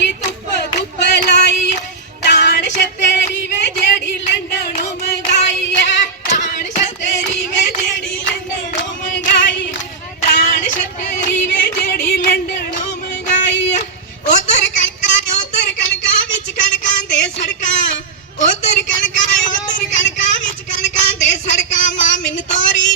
ਵਰਗੀ ਧੁੱਪ ਧੁੱਪ ਲਾਈ? ਤਾਣ ਤੇਰੀ ਵੇ ਜਿਹੜੀ ਲੰਡਨੋਂ ਮੰਗਾਈ ਐ। ਤਾਣ ਤੇਰੀ ਵੇ ਜਿਹੜੀ ਲੰਡਨੋਂ ਮੰਗਾਈ। ਤਾਣ ਤੇਰੀ ਵੇ ਜਿਹੜੀ ਲੰਡਨੋਂ ਮੰਗਾਈ ਉਧਰ ਕਣਕਾਂ ਉਧਰ ਕਣਕਾਂ ਵਿੱਚ ਕਣਕਾਂ ਦੇ ਸੜਕਾਂ। ਉਧਰ ਕਣਕਾਂ ਉਧਰ ਕਣਕਾਂ ਵਿੱਚ ਕਣਕਾਂ ਦੇ ਸੜਕਾਂ। ਮਾਂ ਮੈਨੂੰ ਤੋਰੀ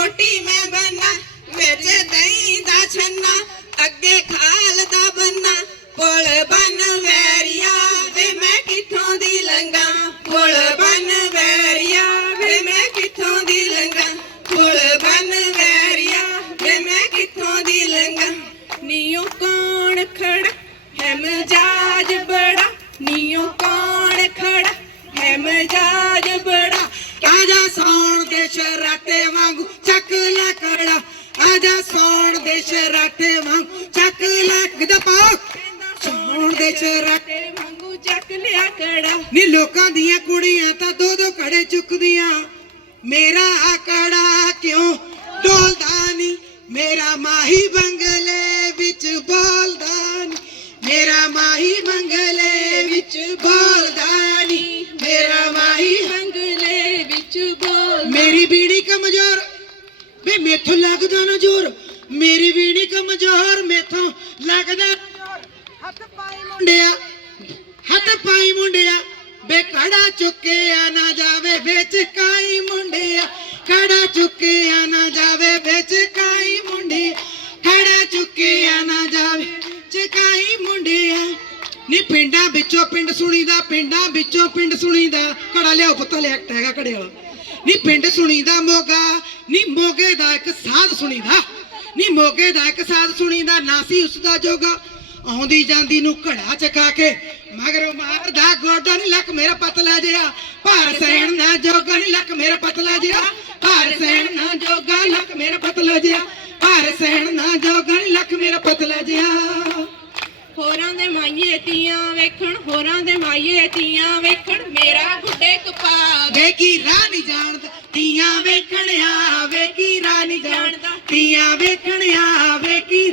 ਰੋਟੀ ਮੈਂ ਬਨਾ ਵਿੱਚ ਦਹੀਂ ਦਾ ਛੰਨਾ ਅੱਗੇ ਖਾਲ ਦਾ ਬੰਨਾ ਪੁਲ ਬਨ ਵੈਰੀਆ ਦੇ ਸ਼ਰਾਟੇ ਵਾਂਗੂ ਚੱਕ ਲੈ ਗਦਪਾ ਸੌਣ ਦੇ ਸ਼ਰਾਟੇ ਤੇਰੇ ਵਾਂਗੂ ਚੱਕ ਲਿਆ ਕੜਾ ਨੀ ਲੋਕਾਂ ਦੀਆਂ ਕੁੜੀਆਂ ਤਾਂ ਦੋ ਦੋ ਕੜੇ ਚੁੱਕਦੀਆਂ। ਮੇਰਾ ਆ ਕੜਾ ਕਿਉਂ ਡੋਲਦਾ ਨਹੀਂ ਮੇਰਾ ਮਾਹੀ ਬੰਗਲੇ ਵਿੱਚ ਬੋਲਦਾ ਨਹੀਂ ਮੇਰਾ ਮਾਹੀ ਚੁੱਕਿਆ ਨਾ ਜਾਵੇ ਵਿੱਚ ਕਾਈ ਮੁੰਡਿਆ। ਕੜਾ ਚੁੱਕਿਆ ਨਾ ਜਾਵੇ ਵਿੱਚ ਕਾਈ ਮੁੰਡਿਆ। ਕੜਾ ਚੁੱਕਿਆ ਨਾ ਜਾਵੇ ਚਕਾਈ ਮੁੰਡਿਆ। ਨੀ ਪਿੰਡਾਂ ਵਿੱਚੋਂ ਪਿੰਡ ਸੁਣੀਦਾ, ਪਿੰਡਾਂ ਵਿੱਚੋਂ ਪਿੰਡ ਸੁਣੀਦਾ। ਕੜਾ ਲਿਆਓ ਪੁੱਤ, ਲਿਆ ਹੈਗਾ ਕੜੇ ਨੀ ਪਿੰਡ ਸੁਣੀਦਾ ਮੋਗਾ, ਨੀ ਮੋਗੇ ਦਾ ਇੱਕ ਸਾਧ ਸੁਣੀਦਾ। ਨੀ ਮੋਗੇ ਦਾ ਇੱਕ ਸਾਧ ਸੁਣੀਦਾ, ਨਾ ਸੀ ਉਸ ਦਾ ਜੋਗਾ। ਆਉਂਦੀ ਜਾਂਦੀ ਨੂੰ ਘੜਾ ਚਕਾ ਕੇ ਮਗਰੋਂ ਮਾਰਦਾ ਗੋਡਾ ਨੀ ਲੱਕ ਮੇਰਾ ਪਤਲਾ ਜਿਹਾ। ਭਾਰ ਸਹਿਣ ਨਾ ਜੋਗਾ ਲੱਕ ਮੇਰਾ ਪਤਲਾ ਜਿਹਾ। ਭਾਰ ਸਹਿਣ ਨਾ ਜੋਗਾ ਲੱਕ ਮੇਰਾ ਪਤਲਾ ਜਿਹਾ। ਭਾਰ ਸਹਿਣ ਨਾ ਜੋਗਾ ਲੱਕ ਮੇਰਾ ਪਤਲਾ ਜਿਹਾ। ਹੋਰਾਂ ਦੇ ਮਾਈਏ ਤੀਆਂ ਵੇਖਣ ਹੋਰਾਂ ਦੇ ਮਾਈਏ ਤੀਆਂ ਵੇਖਣ ਮੇਰਾ ਗੁੱਡੇ ਕਪਾ ਵੇ ਕੀ ਰਾਹ ਨਹੀਂ ਜਾਣਦਾ ਤੀਆਂ ਵੇਖਣਿਆ ਵੇ ਕੀ ਰਾਹ ਨਹੀਂ ਜਾਣਦਾ। ਤੀਆਂ ਵੇਖਣਿਆ ਵੇ ਕੀ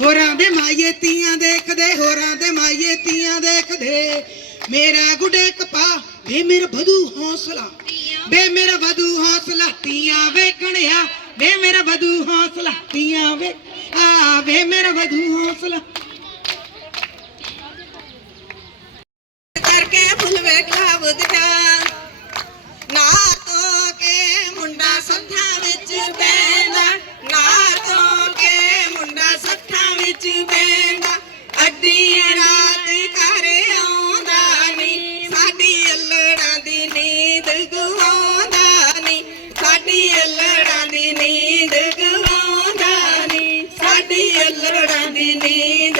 ਹੋਰਾਂ ਦੇ ਮਾਈਏ ਤੀਆਂ ਦੇਖਦੇ, ਹੋਰਾਂ ਦੇ ਮਾਈਏ ਤੀਆਂ ਦੇਖਦੇ। ਮੇਰਾ ਗੁਡੇ ਕਪਾ ਵੇ ਮੇਰਾ ਬਧੂ ਹੌਸਲਾ। ਵੇ ਮੇਰਾ ਬਧੂ ਹੌਸਲਾ, ਤੀਆਂ ਵੇਖਣਿਆ ਵੇ ਮੇਰਾ ਬਧੂ ਹੌਸਲਾ, ਤੀਆਂ ਵੇ ਆ, ਵੇ ਮੇਰਾ ਬਧੂ ਹੌਸਲਾ। ਅਲੜਾਂ ਦੀ ਨੀਂਦ ਗਵਾਉਂਦਾ ਨੀ ਸਾਡੀ ਅਲੜਾਂ ਦੀ ਨੀਂਦ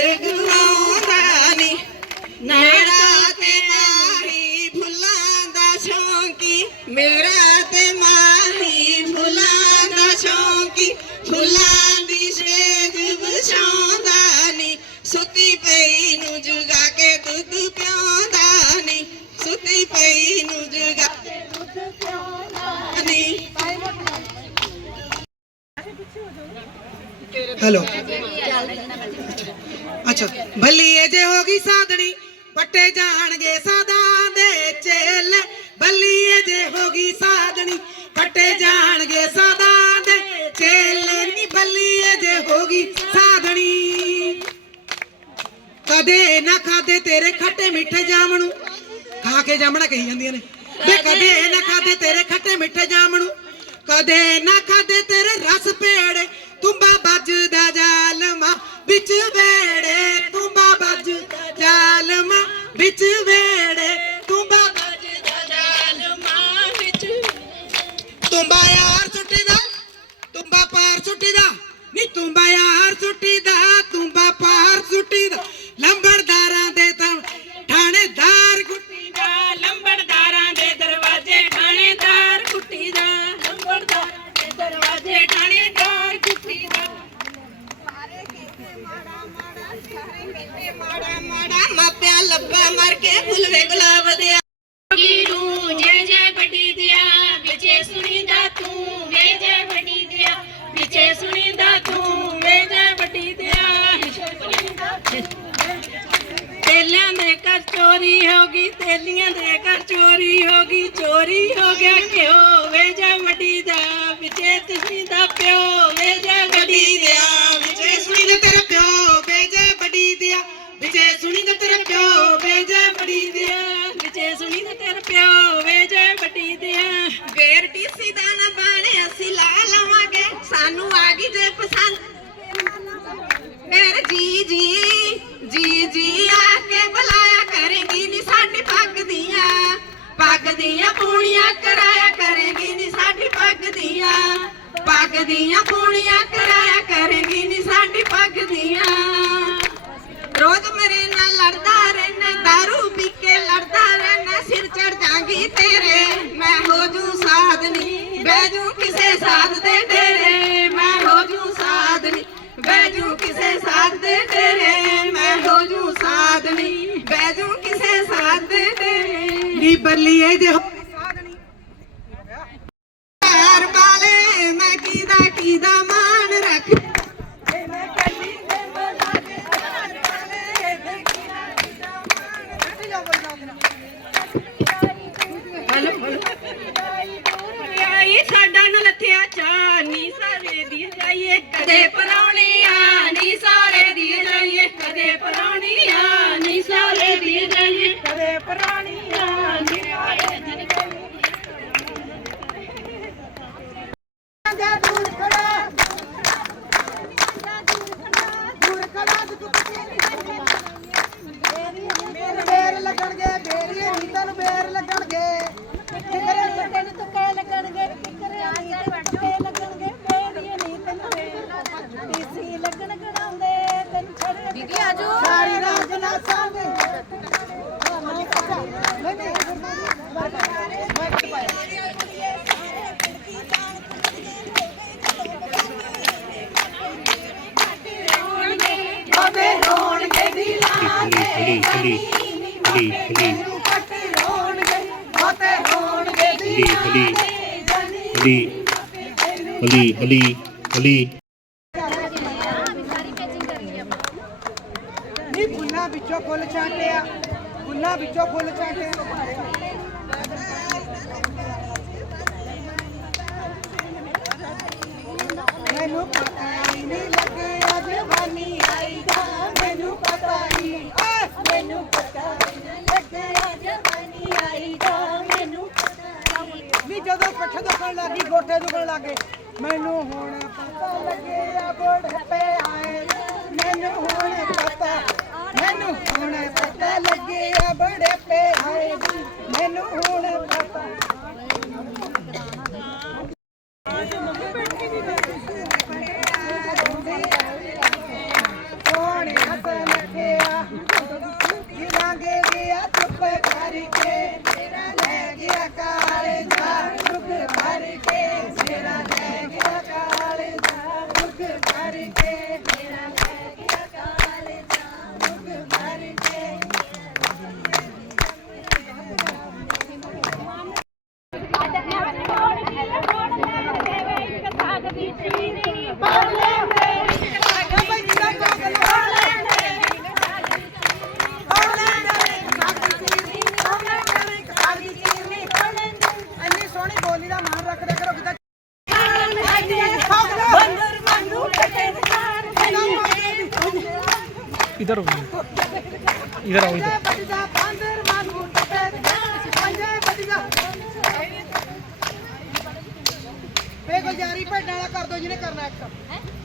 ਅੱਛਾ ਭੱਲੀਏ ਜੇ ਹੋ ਗਈ ਸਾਧਣੀ ਪੱਟੇ ਜਾਣਗੇ ਸਾਧਾਂ ਦੇ ਚੇਲੇ। ਭੱਲੀਏ ਜੇ ਹੋ ਗਈ ਸਾਧਣੀ ਪੱਟੇ ਜਾਣਗੇ ਸਾਧਾਂ ਦੇ ਚੇਲੇ। ਨੀ ਭੱਲੀਏ ਜੇ ਹੋ ਗਈ ਸਾਧਣੀ ਕਦੇ ਨਾ ਖਾਦੇ ਤੇਰੇ ਖੱਟੇ ਮਿੱਠੇ ਜਾਮਣੂ। ਖਾ ਕੇ ਜਾਮਣਾ ਕਹੀ ਜਾਂਦੀਆਂ ਨੇ। ਵੇ ਕਦੇ ਨਾ ਖਾਦੇ ਤੇਰੇ ਖੱਟੇ ਮਿੱਠੇ ਜਾਮਣੂ। ਕਦੇ ਨਾ ਖਾਦੇ ਤੇਰੇ ਰਸ ਪੇੜੇ ਤੁੰਬਾ ਵੱਜਦਾ ਜਾਲਮਾ ਵਿੱਚ ਵੇੜੇ। ਜਾਲਮਾ ਵਿੱਚ ਵੇੜੇ ਤੁੰਬਾ ਵੱਜਦਾ ਜਾਲਮਾਂ ਵਿੱਚ। ਤੁੰਬਾ ਯਾਰ ਸੁੱਟੀ ਦਾ ਤੁੰਬਾ ਪਾਰ ਸੁੱਟੀ ਦਾ। ਨੀ ਤੁੰਬਾ ਯਾਰ ਸੁੱਟੀ ਦਾ ਤੁੰਬਾ ਪਾਰ ਸੁੱਟੀ ਦਾ। ਲੰਬੜਦਾਰਾਂ ਦੇ ਤਾਂ ਥਾਣੇਦਾਰ ਗੁੱਟੀ ਦਾ, ਲੰਬੜਦਾਰਾਂ ਦੇ ਦਰਵਾਜ਼ੇ ਥਾਣੇਦਾਰ ਕੁੱਟੀ ਦਾ। ਲੰਬੜਦਾਰਾਂ ਦੇ ਦਰਵਾਜ਼ੇ ਥਾਣੇਦਾਰ ਕੁੱਟੀ ਦਾ। ਲੱਭਾ ਮਰ ਕੇ ਫੁੱਲਵੇ ਗੁਲਾਬ ਦੇ ਗੀਰੂ ਜੈ ਜੈ ਵੱਡੀ ਦਿਆ, ਵਿਚੇ ਸੁਣੀਦਾ ਤੂੰ ਵੇ ਜੈ ਵੱਡੀ ਦਿਆ, ਵਿਚੇ ਸੁਣੀਦਾ ਤੂੰ ਵੇ ਜੈ ਵੱਡੀ ਦਿਆ ਤੇਲਿਆਂ ਦੇ ਘਰ ਚੋਰੀ ਹੋ ਗਈ, ਤੇਲੀਆਂ ਦੇ ਘਰ ਚੋਰੀ ਹੋ ਗਈ, ਚੋਰੀ ਹੋ ਗਿਆ ਘਿਓ ਵੇ ਜੈ ਵੱਡੀ ਦਾ ਵਿਚੇ ਤੁਸੀਂ ਦਾ ਪਿਓ ਵੇ ਜੈ ਵੱਡੀ ਦਿਆ ਵਿਜੇ ਸੁਣੀ ਤੇ ਤੇਰਾ ਪਿਓ ਬੇਜੇ ਬੜੀ ਦਿਆ। ਵਿਜੇ ਸੁਣੀ ਤੇ ਤੇਰਾ ਪਿਓ ਬੇਜੇ ਬੜੀ ਦਿਆ ਵਿਚੇ ਸੁਣੀ ਦਾ ਤੇਰਾ ਪਿਓ ਵੇ ਜੈ ਵੱਡੀ ਦਿਆ ਫੇਰ ਟੀਸੀ ਦਾ ਨਾ ਬਾਣੇ ਅਸੀਂ ਲਾ ਲਵਾਂਗੇ। ਸਾਨੂੰ ਆ ਗਈ ਜੇ ਪਸੰਦ। ਫੇਰ ਜੀ ਜੀ ਜੀ ਜੀ ਆ ਕੇ ਬੁਲਾਇਆ ਕਰੇਗੀ ਨੀ ਸਾਡੀ ਪੱਗ ਦੀਆਂ। ਪੱਗ ਦੀਆਂ ਪੂਣੀਆਂ ਕਰਾਇਆ ਕਰੇਗੀ ਨੀ ਸਾਡੀ ਪੱਗ ਦੀਆਂ। ਪੱਗ ਦੀਆਂ ਪੂਣੀਆਂ ਕਰਾਇਆ ਕਰੇਗੀ ਨੀ ਸਾਡੀ ਪੱਗ ਦੀਆਂ। ਰੋਜ਼ ਲੜਦਾ ਰਹਿਣਾ दारू ਪੀ ਕੇ ਲੜਦਾ ਰਹਿਣਾ, ਸਿਰ ਚੜ ਜਾਗੀ ਤੇਰੇ। ਮੈਂ ਹੋ ਜੂ ਸਾਧਨੀ, ਬਹਿ ਜੂ ਕਿਸੇ ਸਾਧ ਦੇ ਡੇਰੇ। ਮੈਂ ਹੋ ਜੂ ਸਾਧਨੀ, ਬਹਿ ਜੂ ਕਿਸੇ ਸਾਧ ਦੇ ਡੇਰੇ। ਮੈਂ ਹੋ ਜੂ ਸਾਧਨੀ, ਬਹਿ ਜੂ ਕਿਸੇ ਸਾਧ ਦੇ ਡੇਰੇ। ਨੀ ਬੱਲੀਏ ਦੇ ਕਦੇ ਪਰੌਣੀਆਂ ਨੀ ਸਾਰੇ ਦੀ ਜਾਈਏ ਕਦੇ ਪਰੌਣੀਆਂ ਨੀ ਸਾਰੇ ਦੀ ਜਾਈਏ ਕਦੇ ਪਰੌਣੀਆਂ ਬਾਬੇ ਰੋਣਗੇ ਦਿਲਾਂ ਹਲੀ ਹਲੀ ਹਲੀ ਹਲੀ ਰੋਣਗੇ ਬਾਬੇ ਰੋਣਗੇ ਹਲੀ ਹਲੀ ਹਲੀ ਹਲੀ ਹਲੀ ਹਲੀ। ਨੀ ਫੁੱਲਾਂ ਵਿੱਚੋਂ ਫੁੱਲ ਛਾਟਿਆ ਫੁੱਲਾਂ ਵਿੱਚੋਂ ਫੁੱਲ ਛਾਟਿਆ। ਮੈਨੂੰ ਪਤਾ ਹੀ ਨਹੀਂ ਲੱਗਿਆ ਜਵਾਨੀ ਆਈ ਦਾ ਮੈਨੂੰ ਪਤਾ ਹੀ ਆ ਮੈਨੂੰ ਪਤਾ ਲੱਗਿਆ ਜਵਾਨੀ ਆਈ ਦਾ ਮੈਨੂੰ ਪਤਾ ਨੀ ਜਦੋਂ ਪੱਠੇ ਦੁਖਣ ਲੱਗੀ ਗੋਟੇ ਦੁਖਣ ਲੱਗੇ। ਮੈਨੂੰ ਹੁਣ ਪਤਾ ਲੱਗਿਆ ਬੁਢਾਪੇ ਆਏ। ਮੈਨੂੰ ਹੁਣ ਪਤਾ, ਮੈਨੂੰ ਹੁਣ ਪਤਾ ਲੱਗਿਆ ਬੁਢਾਪੇ ਆਏ। ਮੈਨੂੰ ਹੁਣ ਪਤਾ इधर हो इधर आओ इधर ਬੇਗੁਜ਼ਾਰੀ ਭੇਡਾਂ ਵਾਲਾ ਕਰ ਦੋ ਜਿਹਨੇ ਕਰਨਾ ਇੱਕ ਮੇਰੀ